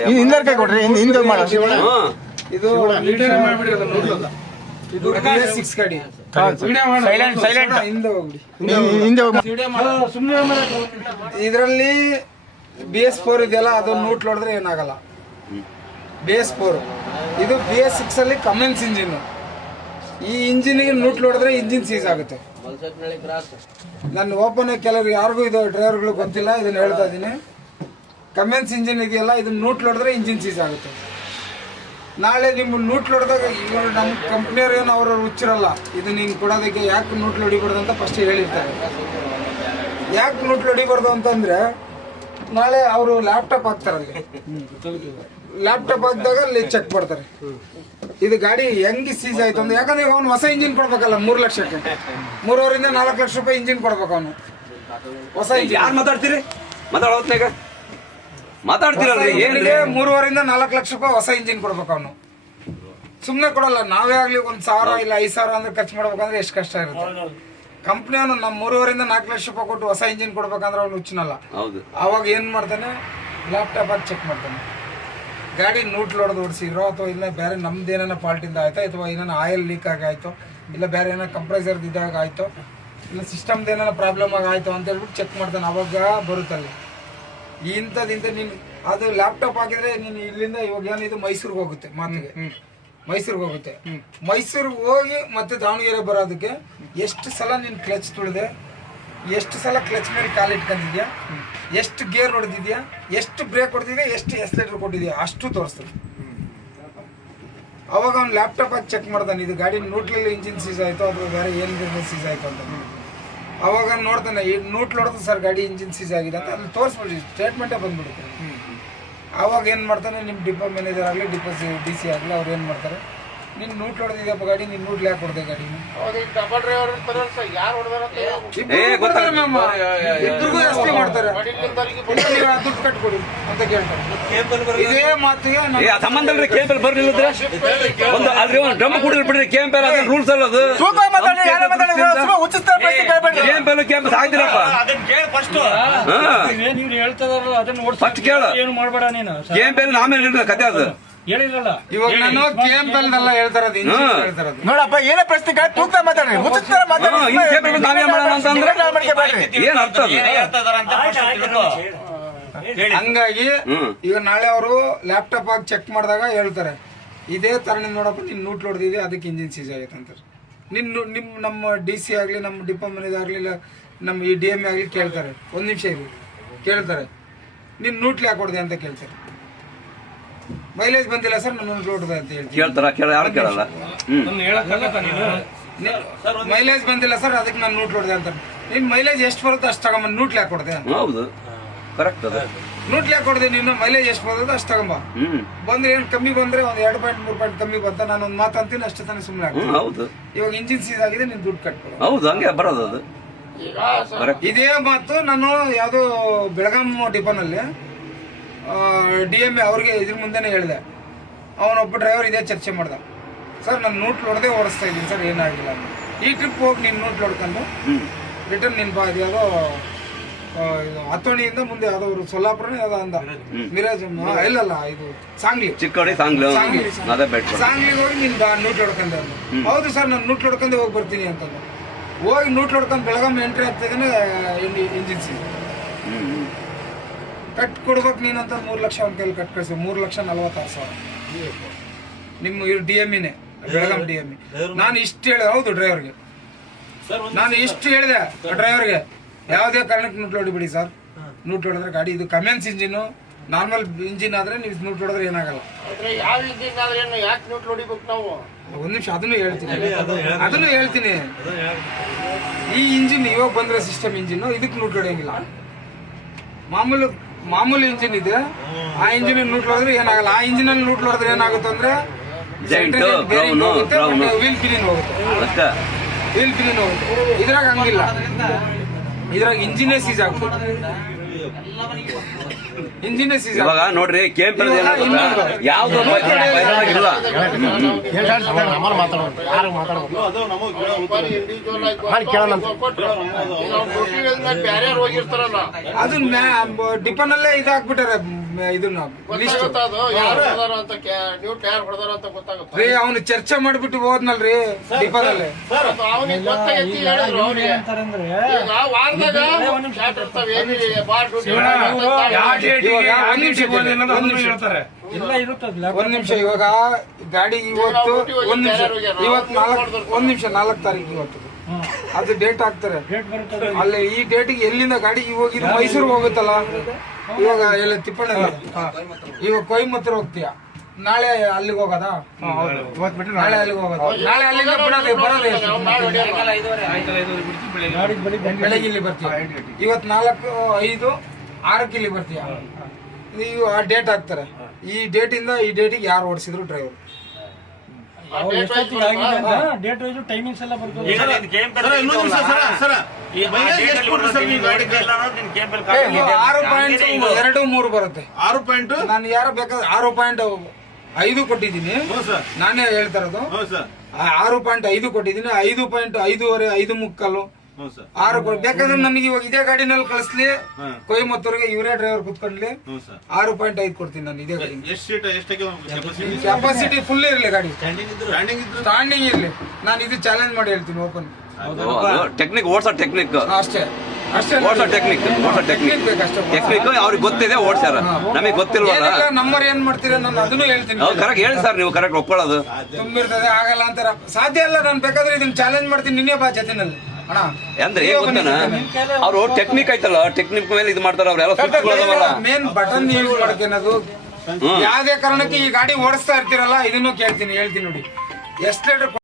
ಇನ್ನು ಹಿಂದರ್ ಕೈ ಕೊಡ್ರಿ ಹಿಂದೆ ಹಿಂದೆ ಮಾಡ. ಹ್ಮ್. ಇದು ಇದು ಸಿಕ್ಸ್ ಗಾಡಿ. ಸೈಲೆಂಟ್ ಸೈಲೆಂಟ್ ಹಿಂದೆ ಹೋಗ್ಬಿಡಿ. ಹಿಂದೆ ಹೋಗಿ ಇದರಲ್ಲಿ ಬಿ ಎಸ್ ಫೋರ್ ಇದೆಯಲ್ಲ ಅದು ನೋಟ್ ನೋಡಿದ್ರೆ ಏನಾಗಲ್ಲ. ಬಿ ಎಸ್ ಫೋರ್ ಇದು ಬಿ ಎಸ್ ಸಿಕ್ಸ್ ಅಲ್ಲಿ ಕಮೆನ್ಸ್ ಇಂಜಿನ್ ಈ ಇಂಜಿನ್ ನೂಟ್ ನೋಡಿದ್ರೆ ಇಂಜಿನ್ ಸೀಸ್ ಆಗುತ್ತೆ. ನನ್ನ ಓಪನ್ ಕೆಲವರು ಯಾರಿಗೂ ಇದು ಡ್ರೈವರ್ಗಳು ಗೊತ್ತಿಲ್ಲ ಇದನ್ನ ಹೇಳ್ತಾ ಇದ್ದೀನಿ. ಕಮೆನ್ಸ್ ಇಂಜಿನ್ ಇದೆಯಲ್ಲ ಇದನ್ನ ನೂಟ್ ನೋಡಿದ್ರೆ ಇಂಜಿನ್ ಸೀಸ್ ಆಗುತ್ತೆ. ನಾಳೆ ನಿಮ್ಮ ನೂಟ್ ಹೊಡೆದಾಗ ಇವರು ನಮ್ಮ ಕಂಪ್ನಿಯವ್ರು ಏನು ಅವರು ಹುಚ್ಚಿರಲ್ಲ ಇದು ನೀನು ಕೊಡೋದಕ್ಕೆ ಯಾಕೆ ನೂಟ್ ಹೊಡಿಬಾರ್ದು ಅಂತ ಫಸ್ಟ್ ಹೇಳಿರ್ತಾರೆ. ಯಾಕೆ ನೂಟ್ ಹೊಡಿಬಾರ್ದು ಅಂತಂದ್ರೆ, ನಾಳೆ ಅವರು ಲ್ಯಾಪ್ಟಾಪ್ ಹಾಕ್ತಾರಲ್ಲಿ ಲ್ಯಾಪ್ಟಾಪ್ ಹಾಕಿದಾಗ ಅಲ್ಲಿ ಚೆಕ್ ಮಾಡ್ತಾರೆ. ಇದು ಗಾಡಿ ಹೆಂಗೆ ಸೀಸ್ ಆಯ್ತು ಅಂದ್ರೆ ಯಾಕಂದ್ರೆ ಅವ್ನು ಹೊಸ ಇಂಜಿನ್ ಕೊಡ್ಬೇಕಲ್ಲ, ಮೂರು ಲಕ್ಷಕ್ಕೆ. ಮೂರುವರಿಂದ ನಾಲ್ಕು ಲಕ್ಷ ರೂಪಾಯಿ ಇಂಜಿನ್ ಕೊಡ್ಬೇಕು ಅವನು. ಹೊಸ ಇಂಜಿನ್ ಯಾರು ಮಾತಾಡ್ತೀರಿ? ಮಾತಾಡೋತ್ನಾಗ ಮಾತಾಡ್ತೀರಲ್ರಿ ಏನ್ರಿ? ಇಂಜಿನ್ಗೆ ಮೂರುವರಿಂದ ನಾಲ್ಕು ಲಕ್ಷ ರೂಪಾಯಿ ಹೊಸ ಇಂಜಿನ್ ಕೊಡ್ಬೇಕು ಅವನು. ಸುಮ್ಮನೆ ಕೊಡಲ್ಲ ನಾವೇ ಆಗ್ಲಿ ಒಂದ್ ಸಾವಿರ ಇಲ್ಲ ಐದು ಸಾವಿರ ಅಂದ್ರೆ ಖರ್ಚು ಮಾಡ್ಬೇಕಂದ್ರೆ ಎಷ್ಟು ಕಷ್ಟ ಇರುತ್ತೆ. ಕಂಪ್ನಿ ಅವನು ನಮ್ಮ ಮೂರುವರಿಂದ ನಾಲ್ಕು ಲಕ್ಷ ರೂಪಾಯಿ ಕೊಟ್ಟು ಹೊಸ ಇಂಜಿನ್ ಕೊಡ್ಬೇಕಂದ್ರೆ ಅವ್ನು ಹುಚ್ಚನಲ್ಲ. ಹೌದು. ಅವಾಗ ಏನ್ ಮಾಡ್ತಾನೆ? ಲ್ಯಾಪ್ಟಾಪ್ ಆಗಿ ಚೆಕ್ ಮಾಡ್ತಾನೆ. ಗಾಡಿ ನೂಟ್ ಲೋಡ್ ಓಡಿಸಿರೋ ಅಥವಾ ಇಲ್ಲ ಬೇರೆ ನಮ್ದು ಏನೇನೋ ಫಾಲ್ಟಿಂದ ಆಯ್ತಾ ಅಥವಾ ಏನೇನೋ ಆಯಿಲ್ ಲೀಕ್ ಆಗಿ ಆಯ್ತು ಇಲ್ಲ ಬೇರೆ ಏನೋ ಕಂಪ್ರೆಸರ್ ಇದಾಗ ಆಯ್ತು ಇಲ್ಲ ಸಿಸ್ಟಮ್ದು ಏನೇನೋ ಪ್ರಾಬ್ಲಮ್ ಆಗಿ ಆಯ್ತು ಅಂತ ಹೇಳ್ಬಿಟ್ಟು ಚೆಕ್ ಮಾಡ್ತಾನೆ ಅವಾಗ ಬರುತ್ತಲ್ಲಿ. ಇಂಥದ್ದು ಇಂಥ ನೀನು ಅದು ಲ್ಯಾಪ್ಟಾಪ್ ಹಾಕಿದ್ರೆ ನೀನು ಇಲ್ಲಿಂದ ಇವಾಗ ಏನಿದು ಮೈಸೂರಿಗೆ ಹೋಗುತ್ತೆ ಮಾತಿಗೆ. ಮೈಸೂರಿಗೆ ಹೋಗುತ್ತೆ. ಮೈಸೂರಿಗೆ ಹೋಗಿ ಮತ್ತೆ ದಾವಣಗೆರೆ ಬರೋದಕ್ಕೆ ಎಷ್ಟು ಸಲ ನೀನು ಕ್ಲಚ್ ತುಳಿದೆ? ಎಷ್ಟು ಸಲ ಕ್ಲಚ್ ಮೇಲೆ ಕಾಲು ಇಟ್ಕೊಂಡಿದ್ಯಾ? ಎಷ್ಟು ಗೇರ್ ಹೊಡೆದಿದ್ಯಾ? ಎಷ್ಟು ಬ್ರೇಕ್ ಹೊಡೆದಿದ್ಯಾ? ಎಷ್ಟು ಎಸ್ಲೇಟರ್ ಕೊಟ್ಟಿದ್ಯಾ? ಅಷ್ಟು ತೋರಿಸ್ತದೆ. ಅವಾಗ ಅವ್ನು ಲ್ಯಾಪ್ಟಾಪ್ ಹಾಕಿ ಚೆಕ್ ಮಾಡ್ತಾನೆ ಇದು ಗಾಡಿ ನೂಟ್ಲಲ್ಲಿ ಇಂಜಿನ್ ಸೀಸ್ ಆಯಿತು ಅಥವಾ ಬೇರೆ ಏನು ಸೀಸ್ ಆಯಿತು ಅಂತ. ಅವಾಗ ನೋಡ್ತಾನೆ ಈ ನೋಡ್ತದೆ ಹೊಡೆದು ಸರ್ ಗಾಡಿ ಇಂಜಿನ್ ಸೀಸ್ ಆಗಿದೆ ಅಂತ ಅಲ್ಲಿ ತೋರಿಸ್ಬಿಡಿ ಸ್ಟೇಟ್ಮೆಂಟೇ ಬಂದ್ಬಿಡುತ್ತೆ. ಅವಾಗ ಏನು ಮಾಡ್ತಾನೆ ನಿಮ್ಮ ಡಿಪೋ ಮ್ಯಾನೇಜರ್ ಆಗಲಿ ಡಿಪೋ ಸಿ ಡಿ ಸಿ ಆಗಲಿ ಅವ್ರು ಏನು ಮಾಡ್ತಾರೆ? ನೀನು ನೂಟ್ ಹೊಡೆದಿದ್ದಪ್ಪ ಗಾಡಿ ನೀನು ನೂಟ್ಲ್ ಯಾಕೆ ಹೊಡೆದೆ ಗಾಡಿ ಏ, ಡ್ರೈವರ್ ಜಾಸ್ತಿ ಮಾಡ್ತಾರೆ. ದುಡ್ಡು ಕಟ್ಕೊಡಿ ಅಂತ ಕೇಳ್ತಾರೆ. ಇದೇ ಮಾತಿಗೆ ಸಂಬಂಧ ಬರ್ಲಿಲ್ಲದ್ರೆ ಒಂದು ಅಲ್ರಿ ಒಂದು ಡ್ರಮ್ ಕುಡಿದ್ರು ಬಿಡ್ರಿ ಕೇಂಪಲ್ ಅದ ರೂಲ್ಸ್ ಅಲ್ಲ ಅದು. ಯಾರ ಕೇಂಪಲ್ ಕೇಂಪ್ ಸಾಯ್ತಿರಪ್ಪ. ಫಸ್ಟ್ ಹಾ. ನೀವ್ ಹೇಳ್ತದಾರಲ್ಲ ಅದನ್ನ ಓಡ್ಸಿ ಫಸ್ಟ್ ಕೇಳು. ಏನು ಮಾಡ್ಬೇಡ ನೀನು. ಕೇಂಪಲ್ ಆಮೇಲೆ ಇರ್ಲಿ ಕತೆ ಅದು. ಇವಾಗ ನಾನು ಎಂ ಹೇಳ್ತಾರದು ನೋಡಪ್ಪ ಏನೇ ಪ್ರಶ್ನೆ ಕೇಳಿ ತೂಕ ಮಾತಾಡ್ರಿ ಉಚಿತ ಮಾತಾಡಿ ಮಾಡೋಣ ಅಂತಂದ್ರೆ? ಏನ್ ಅರ್ಥ ಅದು? ಹಂಗಾಗಿ. ಈಗ ನಾಳೆ ಅವರು ಲ್ಯಾಪ್ಟಾಪ್ ಆಗಿ ಚೆಕ್ ಮಾಡಿದಾಗ ಹೇಳ್ತಾರೆ ಇದೇ ತರ ನೀನ್ ನೋಡಪ್ಪ ನೀನ್ ನೂಟ್ ಹೊಡೆದಿದೆ ಅದಕ್ಕೆ ಇಂಜಿನ್ ಸೀಸ್ ಆಗೈತೆ ಅಂತಾರೆ. ನಿನ್ ನಿಮ್ ನಮ್ಮ ಡಿ ಸಿ ಆಗಲಿ ನಮ್ಮ ಡಿಪೋ ಮ್ಯಾನೇಜರ್ ಆಗಲಿ ಇಲ್ಲ ನಮ್ಮ ಈ ಡಿ ಎಂ ಆಗಲಿ ಕೇಳ್ತಾರೆ. ಒಂದು ನಿಮಿಷ ಇರಲಿ ಕೇಳ್ತಾರೆ. ನಿನ್ ನೂಟ್ಲಿ ಹಾಕೊಡ್ದೆ ಹೊಡೆದೆ ಅಂತ ಕೇಳ್ತಾರೆ. ಮೈಲೇಜ್ ಬಂದಿಲ್ಲ ಸರ್ ನಾನು ನೂಟ್ ಹೊಡೆದೆ ಅಂತ ಹೇಳ್ತೀನಿ. ಕೇಳ್ತಾರ? ಕೇಳ ಯಾರು ಕೇಳಲ್ಲ? ಹ್ಮ್. ಮೈಲೇಜ್ ಬಂದಿಲ್ಲ ಸರ್ ಅದಕ್ಕೆ ನಾನು ನೂಟ್ ಹೊಡೆದೆ ಅಂತ. ನಿನ್ ಮೈಲೇಜ್ ಎಷ್ಟು ಬರುತ್ತೆ ಅಷ್ಟು ತಗೊಂಬಂದು ನೂಟ್ಲಿ ಯಾಕೆ ಹೌದು. ಕರೆಕ್ಟ್ ಅದ. ನೂಟ್ಲಿ ಯಾಕೆ ಹೊಡೆದೆ ನೀನು? ಮೈಲೇಜ್ ಎಷ್ಟು ಬರುತ್ತೆ ಅಷ್ಟು ತಗೊಂಬ. ಹ್ಮ್. ಬಂದ್ರೆ ಏನು ಕಮ್ಮಿ ಬಂದ್ರೆ ಒಂದು ಎರಡು ಪಾಯಿಂಟ್ ಮೂರು ಪಾಯಿಂಟ್ ಕಮ್ಮಿ ಬಂತ ನಾನು ಒಂದು ಮಾತು ಅಂತೀನಿ ಅಷ್ಟೇ ತಾನೇ ಸುಮ್ಮನೆ ಹ್ಮ್ ಆಗ್ತೀನಿ ಹೌದು. ಇವಾಗ ಇಂಜಿನ್ ಸೀಸ್ ಆಗಿದೆ ನೀನು ದುಡ್ಡು ಕಟ್ಕೊಡು ಹೌದು ಹಂಗೆ ಬರೋದು ಅದು ಕರೆಕ್ಟ್ ಇದೇ ಮಾತು ನಾನು ಯಾವುದು ಬೆಳಗಾಂ ಡಿಪೋನಲ್ಲಿ ಡಿ ಎಂ ಎ ಅವ್ರಿಗೆ ಇದ್ರ ಮುಂದೆನೇ ಹೇಳಿದೆ. ಅವನೊಬ್ಬ ಡ್ರೈವರ್ ಇದೇ ಚರ್ಚೆ ಮಾಡ್ದ. ಸರ್ ನಾನು ನೋಟ್ ಹೊಡೆದೇ ಓಡಿಸ್ತಾ ಇದ್ದೀನಿ ಸರ್ ಏನಾಗಿಲ್ಲ ಅಂತ. ಈ ಟ್ರಿಪ್ ಹೋಗಿ ನೀನು ನೋಟ್ ಹೊಡ್ಕೊಂಡು ಹ್ಮ್ ರಿಟರ್ನ್ ನಿನ್ನ ಬಾ ಯಾವುದೋ ಹತ್ತೋಣಿಯಿಂದ ಮುಂದೆ ಯಾವುದೋ ಅವರು ಸೊಲ್ಲಾಪುರನೇ ಯಾವುದೋ ಅಂದ. ಮಿರಾಜ್ ಇಲ್ಲಲ್ಲ ಇದು ಸಾಂಗ್ಲಿ. ಚಿಕ್ಕೋಡಿ ಸಾಂಗ್ಲಿ. ಅದೇ ಸಾಂಗ್ಲಿಗೆ ಹೋಗಿ ನೀನು ಬಾ ನೂಟ್ ಹೊಡ್ಕೊಂಡೆ ಅಂದ. ಹೌದು ಸರ್ ನಾನು ನೂಟ್ ಹೊಡ್ಕೊಂಡೆ ಹೋಗಿ ಬರ್ತೀನಿ ಅಂತಂದು. ಹೋಗಿ ನೂಟ್ ಹೊಡ್ಕೊಂಡು ಬೆಳಗಾಂ ಎಂಟ್ರಿ ಆಗ್ತಿದ್ದಾನೆ ಇಂಜಿನ್. ಕಟ್ ಕೊಡ್ಬೇಕು ನೀನು ಅಂತ ಮೂರು ಲಕ್ಷ ಅವ್ನ ಕೈಲಿ ಕಟ್ ಕಳಿಸಿ. ಮೂರು ಲಕ್ಷ ನಲ್ವತ್ತಾರು ಸಾವಿರ. ನಿಮ್ಮ ಡಿ ಎಂ ಇನೇ ಬೆಳಗಾಂ ಡಿ ಎಂ ನಾನು ಇಷ್ಟು ಹೇಳಿದೆ ಹೌದು ಡ್ರೈವರ್ಗೆ ನಾನು ಇಷ್ಟು ಹೇಳಿದೆ ಡ್ರೈವರ್ಗೆ ಯಾವುದೇ ಕಾರಣಕ್ಕೆ ನೂಟ್ ಹೊಡಿಬಿಡಿ ಸರ್. ನೂಟ್ ಹೊಡೆದ್ರೆ ಗಾಡಿ ಇದು ಕಮೆನ್ಸ್ ಇಂಜಿನ್ ನಾರ್ಮಲ್ ಇಂಜಿನ್ ಆದ್ರೆ ನೀವು ನೂಟ್ ಹೊಡೆದ್ರೆ ಏನಾಗಲ್ಲ. ಯಾವ ಇಂಜಿನ್ ಆದ್ರೆ ಏನು ಯಾಕೆ ನೋಟ್ ಹೊಡಿಬೇಕು ನಾವು? ಒಂದ್ ನಿಮಿಷ ಅದನ್ನು ಹೇಳ್ತೀನಿ. ಅದನ್ನು ಹೇಳ್ತೀನಿ. ಈ ಇಂಜಿನ್ ಇವಾಗ ಬಂದ್ರೆ ಸಿಸ್ಟಮ್ ಇಂಜಿನ್ ಇದಕ್ಕೆ ನೂಟ್ ಹೊಡೆಯಂಗಿಲ್ಲ. ಮಾಮೂಲು ಮಾಮೂಲಿ ಇಂಜಿನ್ ಇದೆ. ಆ ಇಂಜಿನ್ ನೂಟ್ ಹೊಡೆದ್ರೆ ಏನಾಗಲ್ಲ. ಆ ಇಂಜಿನ್ ಅಲ್ಲಿ ನೂಟ್ ಹೊಡೆದ್ರೆ ಏನಾಗುತ್ತೆ ಅಂದ್ರೆ. ವೀಲ್ ಕ್ಲೀನ್ ಹೋಗುತ್ತೆ ವೀಲ್ ಕ್ಲೀನ್ ಹೋಗುತ್ತೆ. ಇದ್ರಾಗ ಹಂಗಿಲ್ಲ. ಇದ್ರಾಗ ಇಂಜಿನೇ ಸೀಸ್ ಆಗ್ಬೋದು. ಇಂಜಿನೇ ಸೀಸ್ ಇವಾಗ ನೋಡ್ರಿ ಏನಾಗುತ್ತೆ ಯಾವ್ದು ಇಲ್ಲ ಇಂಡಿವಿಜುವಲ್ ಆಗಿ ಬೇರೆ ಹೋಗಿರ್ತಾರಲ್ಲ ಅದು ಡಿಪನಲ್ಲೇ ಇದಾಕ್ಬಿಟ್ಟಾರೆ ಇದನ್ನ ಲಿಸ್ಟ್ ಗೊತ್ತಾಗುತ್ತೆ ಅದು ಯಾರು ಹೊಡೆದಾರ ಅಂತ ರೀ ಅವನು ಚರ್ಚೆ ಮಾಡ್ಬಿಟ್ಟು ಹೋದ್ನಲ್ರಿ ಅದು ಒಂದ್ ನಿಮಿಷ ಇವಾಗ ಗಾಡಿ ಇವತ್ತು ಒಂದ್ ನಿಮಿಷ. ಇವತ್ ನಾಲ್ಕು ಒಂದ್ ನಿಮಿಷ ನಾಲ್ಕು ತಾರೀಕು ಇವತ್ತು. ಅದು ಡೇಟ್ ಹಾಕ್ತಾರೆ. ಅಲ್ಲ ಈ ಡೇಟಿಗೆ ಎಲ್ಲಿಂದ ಗಾಡಿ ಇವಾಗ ಇದು ಮೈಸೂರಿಗೆ ಹೋಗುತ್ತಲ್ಲ? ಇವಾಗ ಎಲ್ಲ ತಿಪ್ಪಣ್ಣ ಇವಾಗ ಕೊಯಮತ್ತೂರು ಹೋಗ್ತೀಯ? ನಾಳೆ ಅಲ್ಲಿಗೆ ಹೋಗೋದಾ? ನಾಳೆ ಅಲ್ಲಿಗೆ ಹೋಗೋದು? ನಾಳೆ ಅಲ್ಲಿಂದ ಬಿಡೋದು ಬರೋದು ಎಷ್ಟು? ಬೆಳಗ್ಗೆ. ಇಲ್ಲಿ ಬರ್ತೀಯ? ಇವತ್ತು ನಾಲ್ಕು ಐದು ಆರಕ್ಕೆ ಇಲ್ಲಿ ಬರ್ತೀಯ? ನೀವು ಆ ಡೇಟ್ ಹಾಕ್ತಾರೆ. ಈ ಡೇಟ್ ಇಂದ ಈ ಡೇಟಿಗೆ ಯಾರು ಓಡಿಸಿದ್ರು ಡ್ರೈವರ್ ಆರು ಪಾಯಿಂಟ್ ಎರಡು ಮೂರು ಬರುತ್ತೆ. ಆರು ಪಾಯಿಂಟ್ ನಾನು ಯಾರು ಬೇಕಾದ್ರೆ ಆರು ಪಾಯಿಂಟ್ ಐದು ಕೊಟ್ಟಿದ್ದೀನಿ. ಸರ್. ನಾನೇ ಹೇಳ್ತಾ ಇರೋದು. ಆರು ಪಾಯಿಂಟ್ ಐದು ಕೊಟ್ಟಿದ್ದೀನಿ. ಐದು ಪಾಯಿಂಟ್ ಐದೂವರೆ ಐದು ಮುಕ್ಕಾಲು. ಸರ್. ಆರು ಬೇಕಾದ್ರೆ ನನಗೆ ಇವಾಗ ಇದೇ ಗಾಡಿನಲ್ಲಿ ಕಳಿಸ್ಲಿ. ಕೊಯಮತ್ತೂರಿಗೆ ಇವರೇ ಡ್ರೈವರ್ ಕುತ್ಕೊಂಡ್ಲಿ. ಆರು ಪಾಯಿಂಟ್ ಐದು ಕೊಡ್ತೀನಿ ನಾನು ಇದೇ ಗಾಡಿ ಎಷ್ಟು ಸೀಟ್ ಎಷ್ಟಾಗಿ ಕೆಪಾಸಿಟಿ ಫುಲ್ ಇರಲಿ ಗಾಡಿ. ಸ್ಟ್ಯಾಂಡಿಂಗ್ ಇರಲಿ. ನಾನು ಇದು ಚಾಲೆಂಜ್ ಮಾಡಿ ಹೇಳ್ತೀನಿ ಓಪನ್ ಟೆಕ್ನಿಕ್ ಓಡ್ಸೋ ಟೆಕ್ನಿಕ್ ಅಷ್ಟೇ. ಅಷ್ಟೇ ಓಡ್ಸೋ ಟೆಕ್ನಿಕ್ ಓಡಿಸೋ ಟೆಕ್ನಿಕ್ ಟೆಕ್ನಿಕ್ ಅವ್ರಿಗೆ ಗೊತ್ತಿದೆ ಓಡ್ಸ್ಯಾರ ನಮಗೆ ಗೊತ್ತಿಲ್ವಲ್ಲ? ನಂಬರ್ ಏನ್ ಮಾಡ್ತೀರಾ ನಾನು ಅದನ್ನು ಹೇಳ್ತೀನಿ ಹೌದು ಕರೆಕ್ಟ್ ಹೇಳಿ ಸರ್ ನೀವು ಕರೆಕ್ಟ್ ಒಪ್ಕೊಳ್ಳೋದು. ತುಂಬಿರ್ತದೆ ಆಗಲ್ಲ ಅಂತಾರ. ಸಾಧ್ಯ ಅಲ್ಲ ನಾನು ಬೇಕಾದ್ರೆ ಇದನ್ನ ಚಾಲೆಂಜ್ ಮಾಡ್ತೀನಿ ನಿನ್ನೆ ಬಾ ಜೊತೆನಲ್ಲಿ. ಅಂದ್ರೆ ಏನ್ ಗೊತ್ತಾನ? ಅವ್ರು ಟೆಕ್ನಿಕ್ ಐತಲ್ಲ ಟೆಕ್ನಿಕ್ ಮೇಲೆ ಇದು ಮಾಡ್ತಾರ ಅವ್ರೆಲ್ಲ ಮೇನ್ ಬಟನ್ ಯೂಸ್ ಮಾಡ್ಕೊಳೋದು ಯಾವ್ದೇ ಕಾರಣಕ್ಕೆ ಈ ಗಾಡಿ ಓಡಿಸ್ತಾ ಇರ್ತೀರಲ್ಲ ಇದನ್ನು ಕೇಳ್ತೀನಿ ಹೇಳ್ತೀನಿ ನೋಡಿ. ಎಷ್ಟು